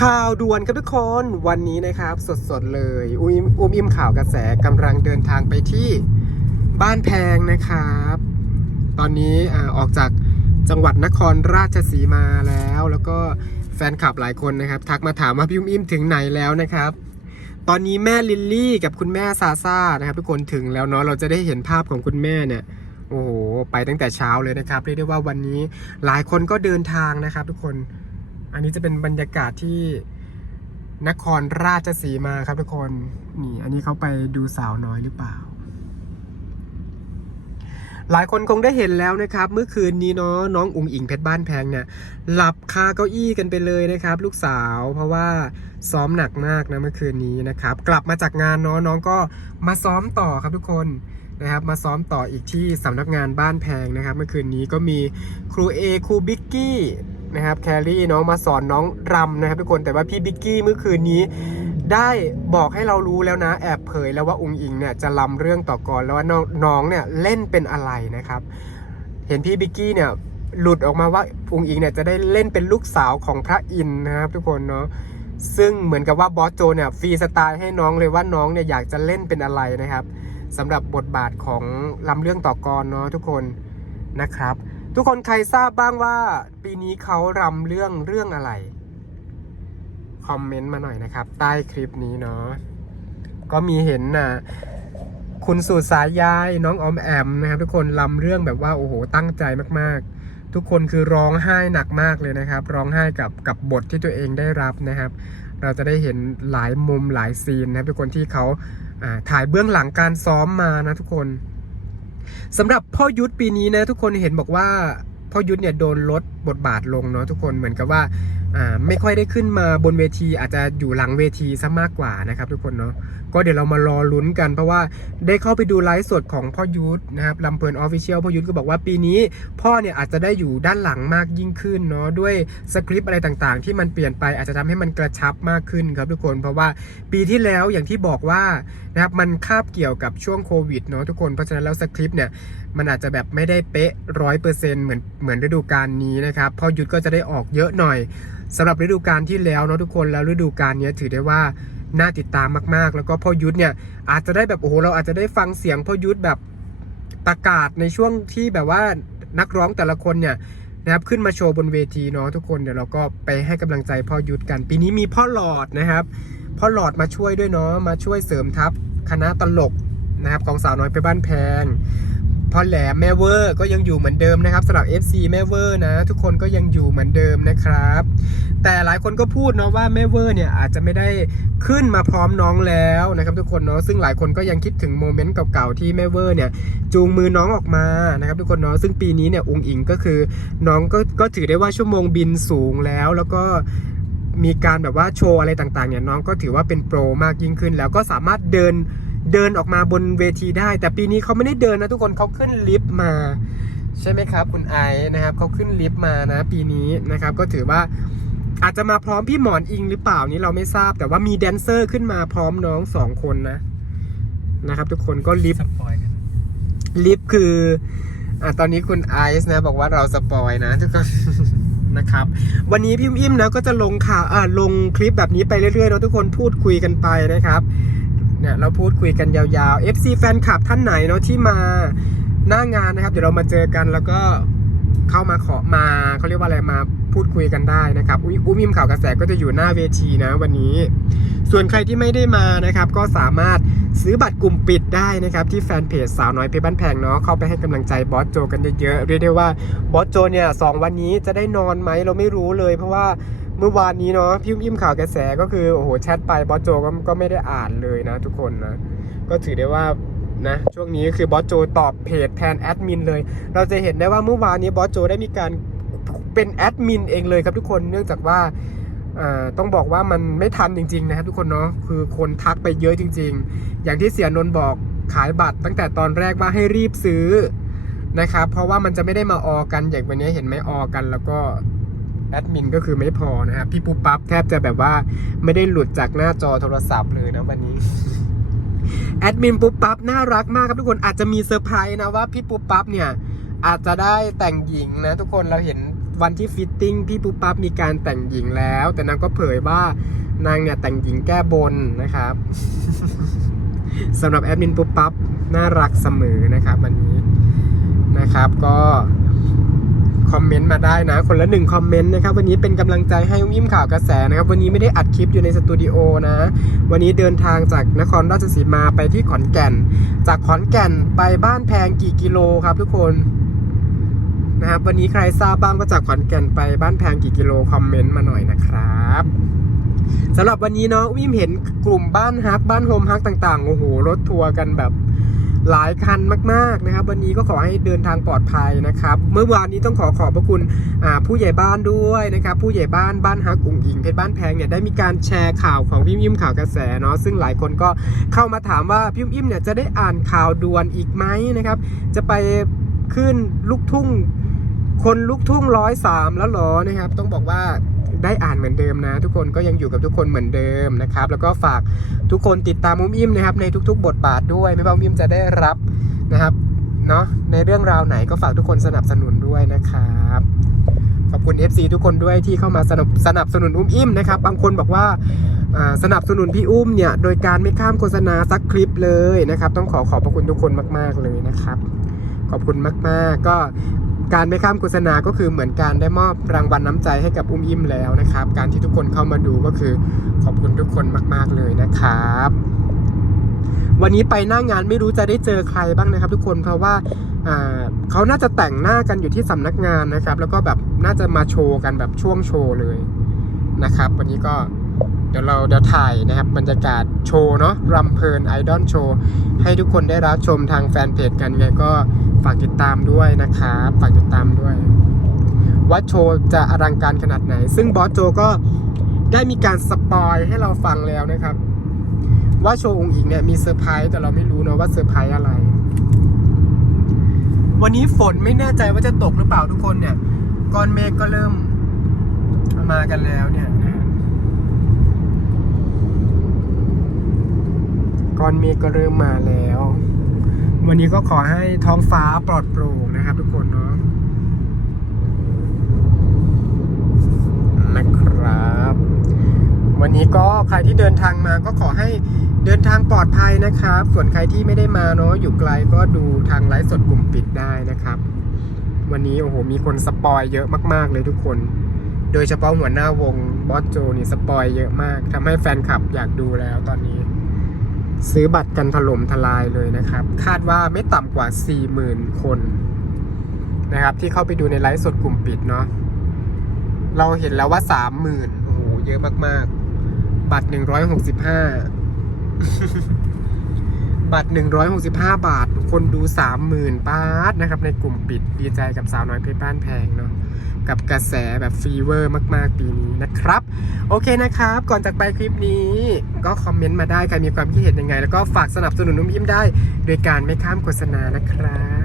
ข่าวด่วนครับทุกคนวันนี้นะครับสดๆเลยอุ้มอุ้มอิมข่าวกระแสกำลังเดินทางไปที่บ้านแพงนะครับ ตอนนี้อออกจากจังหวัดนครราชสีมาแล้ว แล้วก็แฟนคลับหลายคนนะครับ ทักมาถามว่าพี่อุ้มอิมถึงไหนแล้วนะครับ ตอนนี้แม่ลิลลี่กับคุณแม่ซาซ่านะครับทุกคนถึงแล้วเนาะเราจะได้เห็นภาพของคุณแม่เนี่ยโอ้โหไปตั้งแต่เช้าเลยนะครับเรียกได้ว่าวันนี้หลายคนก็เดินทางนะครับ ทุกคน อันนี้จะเป็นบรรยากาศที่นครราชสีมาครับทุกคน นี่ อันนี้เขาไปดูสาวน้อยหรือเปล่า หลายคนคงได้เห็นแล้วนะครับ เมื่อคืนนี้เนาะน้องอุ๋งอิงเพชรบ้านแพงเนี่ย หลับคาเก้าอี้กันไปเลยนะครับ ลูกสาวเพราะว่าซ้อมหนักมากนะเมื่อคืนนี้นะครับ กลับมาจากงานเนาะน้องก็มาซ้อมต่อครับทุกคนนะครับมาซ้อมต่ออีกที่สำนักงานบ้านแพงนะครับ เมื่อคืนนี้ก็มีครูเอครูบิ๊กกี้ นะครับแครี่เน้องมาสอนน้องรำนะครับทุกคนแต่ว่าพี่บิ๊กกี้เมื่อคืนนี้ ได้บอกให้เรารู้แล้วนะ แอบเผยแล้วว่าอุงอิงเนี่ยจะลำเรื่องต่อก่อนแล้วว่าน้องเนี่ยเล่นเป็นอะไรนะครับ เห็นพี่บิ๊กกี้เนี่ยหลุดออกมาว่าอุงอิงเนี่ยจะได้เล่นเป็นลูกสาวของพระอินทร์นะครับทุกคนเนาะซึ่งเหมือนกับว่าบอสโจเนี่ยฟรีสไตล์ให้น้องเลยว่าน้องเนี่ยอยากจะเล่นเป็นอะไรนะครับสำหรับบทบาทของลำเรื่องต่อกรเนาะทุกคนนะครับ ทุกคนใครทราบบ้างว่า ปีนี้เขารำเรื่องเรื่องอะไร คอมเมนต์มาหน่อยนะครับ ใต้คลิปนี้เนาะก็มีเห็นนะคุณสุสายยายน้องออมแอมนะครับ ทุกคนลำเรื่องแบบว่าโอ้โหตั้งใจมากๆ ทุกคนคือร้องไห้หนักมากเลยนะครับ ร้องไห้กับกับบทที่ตัวเองได้รับนะครับ เราจะได้เห็นหลายมุมหลายซีนนะครับ ทุกคนที่เขาอ่าถ่ายเบื้องหลังการซ้อมมานะทุกคน สำหรับพ่อยุทธปีนี้นะทุกคนเห็นบอกว่าพ่อยุทธเนี่ยโดนลด บทบาทลงเนาะทุกคนเหมือนกับว่าไม่ค่อยได้ขึ้นมาบนเวทีอาจจะอยู่หลังเวทีซะมากกว่านะครับทุกคนเนาะก็เดี๋ยวเรามารอลุ้นกัน เพราะว่าได้เข้าไปดูไลฟ์สดของพ่อยุทธนะครับลำเพลินออฟฟิเชียลพ่อยุทธก็บอกว่าปีนี้พ่อเนี่ยอาจจะได้อยู่ด้านหลังมากยิ่งขึ้นเนาะด้วยสคริปต์อะไรต่างๆ ที่มันเปลี่ยนไปอาจจะทำให้มันกระชับมากขึ้นครับทุกคนเพราะว่าปีที่แล้วอย่างที่บอกว่านะครับมันคาบเกี่ยวกับช่วงโควิดเนาะทุกคนเพราะฉะนั้นแล้วสคริปต์เนี่ยมันอาจจะแบบไม่ได้เป๊ะร้อยเปอร์เซ็นต์เหมือนเหมือนฤดูกาลนี้นะครับพ่อยุทธก็จะได้ออกเยอะหน่อยสำหรับฤดูกาลที่แล้วเนาะทุกคนแล้วฤดูกาลนี้ถือได้ว่าน่าติดตามมากๆ แล้วก็พ่อยุทธเนี่ยอาจจะได้แบบโอ้โหเราอาจจะได้ฟังเสียงพ่อยุทธแบบประกาศในช่วงที่แบบว่านักร้องแต่ละคนเนี่ยนะครับขึ้นมาโชว์บนเวทีเนาะทุกคนเดี๋ยวเราก็ไปให้กำลังใจพ่อยุทธกัน ปีนี้มีพ่อหลอดนะครับพ่อหลอดมาช่วยด้วยเนาะมาช่วยเสริมทัพคณะตลกนะครับของสาวน้อยไปบ้านแพง พอแหลมแม่เวอร์ก็ยังอยู่เหมือนเดิมนะครับสำหรับ FC แม่เวอร์นะ ทุกคนก็ยังอยู่เหมือนเดิมนะครับ แต่หลายคนก็พูดเนาะว่าแม่เวอร์เนี่ยอาจจะไม่ได้ขึ้นมาพร้อมน้องแล้วนะครับทุกคนเนาะซึ่งหลายคนก็ยังคิดถึงโมเมนต์เก่าๆที่แม่เวอร์เนี่ยจูงมือน้องออกมานะครับทุกคนเนาะซึ่งปีนี้เนี่ยองค์อิงก็คือน้องก็ก็ถือได้ว่าชั่วโมงบินสูงแล้วแล้วก็มีการแบบว่าโชว์อะไรต่างๆเนี่ยน้องก็ถือว่าเป็นโปรมากยิ่งขึ้น แล้วก็สามารถเดิน เดินออกมาบนเวทีได้ แต่ปีนี้เขาไม่ได้เดินนะทุกคนเขาขึ้นลิฟต์มา ใช่ไหมครับ คุณไอซ์นะครับเขาขึ้นลิฟต์มานะ ปีนี้นะครับ ก็ถือว่าอาจจะมาพร้อมพี่หมอนอิงหรือเปล่านี่เราไม่ทราบ แต่ว่ามีแดนเซอร์ขึ้นมาพร้อมน้องสองคนนะนะครับ ทุกคนก็ลิฟต์สปอยกันลิฟต์คืออะตอนนี้คุณไอซ์นะ บอกว่าเราสปอยนะทุกคนนะครับวันนี้พี่อิ่มนะก็จะลงข่าวอ่าลงคลิปแบบนี้ไปเรื่อยๆเนาะทุกคนพูดคุยกันไปนะครับ เนี่ยเราพูดคุยกันยาวๆ FC แฟนคลับท่านไหนเนาะที่มาหน้างานนะครับ เดี๋ยวเรามาเจอกันแล้วก็ เข้ามาขอมาเขาเรียกว่าอะไรมาพูดคุยกันได้นะครับอุยอุ้มอิมข่าวกระแสก็จะอยู่หน้าเวทีนะวันนี้ ส่วนใครที่ไม่ได้มานะครับ ก็สามารถซื้อบัตรกลุ่มปิดได้นะครับที่แฟนเพจสาวน้อยเพชรบ้านแพงเนาะเข้าไปให้กำลังใจบอสโจกันเยอะๆเรียกได้ว่าบอสโจเนี่ยสองวันนี้จะได้นอนไหมเราไม่รู้เลย เพราะว่าเมื่อวานนี้เนาะพี่อุ้มอิมข่าวกระแสก็คือโอ้โหแชทไปบอสโจก็ก็ไม่ได้อ่านเลยนะทุกคนนะก็ถือได้ว่า นะ ช่วงนี้คือบอสโจตอบเพจแทนแอดมินเลย เราจะเห็นได้ว่าเมื่อวานนี้บอสโจได้มีการเป็นแอดมินเองเลยครับทุกคนเนื่องจากว่าต้องบอกว่ามันไม่ทันจริง ๆ นะครับทุกคนเนาะคือคนทักไปเยอะจริง ๆ อย่างที่เสียนนท์บอกขายบัตรตั้งแต่ตอนแรกว่าให้รีบซื้อนะครับเพราะว่ามันจะไม่ได้มาออกันอย่างวันนี้เห็นไหมออกัน แล้วก็แอดมินก็คือไม่พอนะครับพี่ปุ๊บปั๊บแทบจะแบบว่าไม่ได้หลุดจากหน้าจอโทรศัพท์เลยนะวันนี้ แอดมินปุ๊บปั๊บน่ารักมากครับทุกคนอาจจะมีเซอร์ไพรส์นะว่าพี่ปุ๊บปั๊บเนี่ยอาจจะได้แต่งหญิงนะทุกคนเราเห็นวันที่ฟิตติ้งพี่ปุ๊บปั๊บมีการแต่งหญิงแล้ว แต่นางก็เผยว่านางเนี่ยแต่งหญิงแก้บนนะครับสำหรับแอดมินปุ๊บปั๊บน่ารักเสมอนะครับวันนี้นะครับก็ คอมเมนต์มาได้นะ คนละหนึ่งคอมเมนต์นะครับ วันนี้เป็นกำลังใจให้ยิ้มข่าวกระแสนะครับ วันนี้ไม่ได้อัดคลิปอยู่ในสตูดิโอนะ วันนี้เดินทางจากนครราชสีมาไปที่ขอนแก่น จากขอนแก่นไปบ้านแพงกี่กิโลครับทุกคนนะครับ วันนี้ใครทราบบ้างว่าจากขอนแก่นไปบ้านแพงกี่กิโลคอมเมนต์มาหน่อยนะครับสำหรับวันนี้เนาะวิมเห็นกลุ่มบ้านฮักบ้านโฮมฮักต่างๆโอ้โหรถทัวร์กันแบบ หลายคันมากๆนะครับ วันนี้ก็ขอให้เดินทางปลอดภัยนะครับ เมื่อวานนี้ต้องขอขอบพระคุณผู้ใหญ่บ้านด้วยนะครับ ผู้ใหญ่บ้านบ้านฮักอุ่งอิงเพชรบ้านแพงเนี่ยได้มีการแชร์ข่าวของพี่ยิ้มข่าวกระแสเนาะซึ่งหลายคนก็เข้ามาถามว่าพี่ยิ้มเนี่ยจะได้อ่านข่าวด่วนอีกไหมนะครับ จะไปขึ้นลูกทุ่ง คนลูกทุ่งร้อยสามแล้วหรอนะครับ ต้องบอกว่า ได้อ่านเหมือนเดิมนะ ทุกคนก็ยังอยู่กับทุกคนเหมือนเดิมนะครับ แล้วก็ฝากทุกคนติดตามอุ้มอิ่มนะครับในทุกๆ บทบาทด้วย ไม่ว่าอุ้มอิ่มจะได้รับนะครับเนาะในเรื่องราวไหนก็ฝากทุกคนสนับสนุนด้วยนะครับขอบคุณ FC ทุกคนด้วยที่เข้ามาสนับสนับสนุนอุ้มอิ่มนะครับบางคนบอกว่าอ่าสนับสนุนพี่อุ้มเนี่ยโดยการไม่ข้ามโฆษณาสักคลิปเลยนะครับ ต้องขอขอบพระคุณทุกคนมาก ๆเลยนะครับ ขอบคุณมาก ๆ ก็ การไม่ข้ามโฆษณาก็คือเหมือนการได้มอบรางวัลน้ำใจให้กับอุ้มอิ่มแล้วนะครับ การที่ทุกคนเข้ามาดูก็คือขอบคุณทุกคนมาก ๆเลยนะครับ วันนี้ไปหน้างานไม่รู้จะได้เจอใครบ้างนะครับ ทุกคนเพราะว่าเขาน่าจะแต่งหน้ากันอยู่ที่สำนักงานนะครับ แล้วก็แบบน่าจะมาโชว์กันแบบช่วงโชว์เลยนะครับ วันนี้ก็ ดี๋ยวเราเดี๋ยวถ่ายนะครับบรรยากาศโชว์เนาะรำเพลินไอดอลโชว์ให้ทุกคนได้รับชมทางแฟนเพจกันไงก็ฝากติดตามด้วยนะครับฝากติดตามด้วยว่าโชว์จะอลังการขนาดไหน ซึ่งบอสโจก็ได้มีการสปอยให้เราฟังแล้วนะครับ ว่าโชว์องค์อิงเนี่ยมีเซอร์ไพรส์แต่เราไม่รู้นะว่าเซอร์ไพรส์อะไร วันนี้ฝนไม่แน่ใจว่าจะตกหรือเปล่าทุกคนเนี่ยก้อนเมฆก็เริ่มมากันแล้วเนี่ยนะก้ อนเมฆก็เริ่มมาแล้ว วันนี้ก็ขอให้ท้องฟ้าปลอดโปร่งนะครับทุกคนเนาะนะครับ วันนี้ก็ใครที่เดินทางมาก็ขอให้เดินทางปลอดภัยนะครับ ส่วนใครที่ไม่ได้มาเนาะอยู่ไกลก็ดูทางไลฟ์สดกลุ่มปิดได้นะครับ วันนี้โอ้โหมีคนสปอยเยอะมากๆเลยทุกคน โดยเฉพาะหัวหน้าวงบอสโจนี่สปอยเยอะมากทำให้แฟนคลับอยากดูแล้วตอนนี้ ซื้อบัตรกันถล่มทลายเลยนะครับ คาดว่าไม่ต่ำกว่า 40,000 คนนะครับ ที่เข้าไปดูในไลฟ์สดกลุ่มปิดเนาะเราเห็นแล้วว่า 30,000โอ้โหเยอะมาก ๆ บัตร 165 บัตร 165 บาท คนดู 30,000ปาทนะครับ ในกลุ่มปิดดีใจกับสาวน้อยเพชรบ้านแพงเนาะกับกระแสแบบฟีเวอร์มาก ๆ ปีนี้นะครับ โอเคนะครับ ก่อนจากไปคลิปนี้ ก็คอมเมนต์มาได้ใครมีความคิดเห็นยังไง แล้วก็ฝากสนับสนุนนุ่มยิ้มได้ โดยการไม่ข้ามโฆษณานะครับ